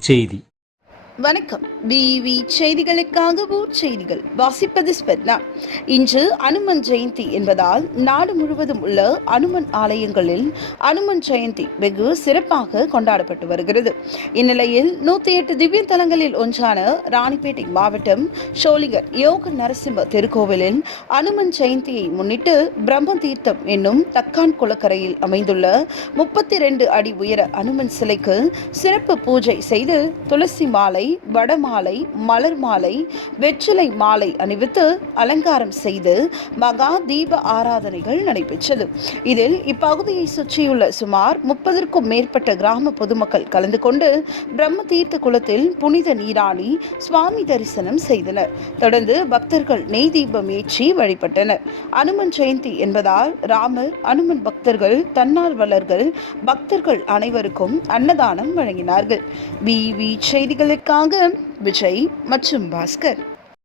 这一点。வணக்கம். PV செய்திகளுக்காக ஊர் செய்திகள். வாசிப்பது ஸ்பெர்னா இன்று அனுமன் ஜெயந்தி என்பதால் நாடு முழுவதும் உள்ள அனுமன் ஆலயங்களில் அனுமன் ஜெயந்தி வெகு சிறப்பாக கொண்டாடப்பட்டு வருகிறது. இந்நிலையில் நூற்றி எட்டு திவ்ய தலங்களில் ஒன்றான ராணிப்பேட்டை மாவட்டம் ஷோலிகர் யோக நரசிம்ம திருக்கோவிலில் அனுமன் ஜெயந்தியை முன்னிட்டு பிரம்ம தீர்த்தம் என்னும் தக்கான் குளக்கரையில் அமைந்துள்ள முப்பத்தி ரெண்டு அடி உயர அனுமன் சிலைக்கு சிறப்பு பூஜை செய்து துளசி மாலை வடமாலை மலர் மாலை வெற்றிலை மாலை அணிவித்து அலங்காரம் செய்து மகா தீப ஆராதனைகள் நடைபெற்றது. இதில் இப்பகுதியை சுற்றியுள்ள சுமார் முப்பதற்கும் மேற்பட்ட கிராம பொதுமக்கள் கலந்து கொண்டு பிரம்ம தீர்த்த குளத்தில் புனித நீராடி சுவாமி தரிசனம் செய்தனர். தொடர்ந்து பக்தர்கள் நெய் தீபம் ஏற்றி வழிபட்டனர். அனுமன் ஜெயந்தி என்பதால் ராமர் அனுமன் பக்தர்கள் தன்னார்வலர்கள் பக்தர்கள் அனைவருக்கும் அன்னதானம் வழங்கினார்கள். பிவி செய்திகளுக்காக விஜய் மற்றும் பாஸ்கர்.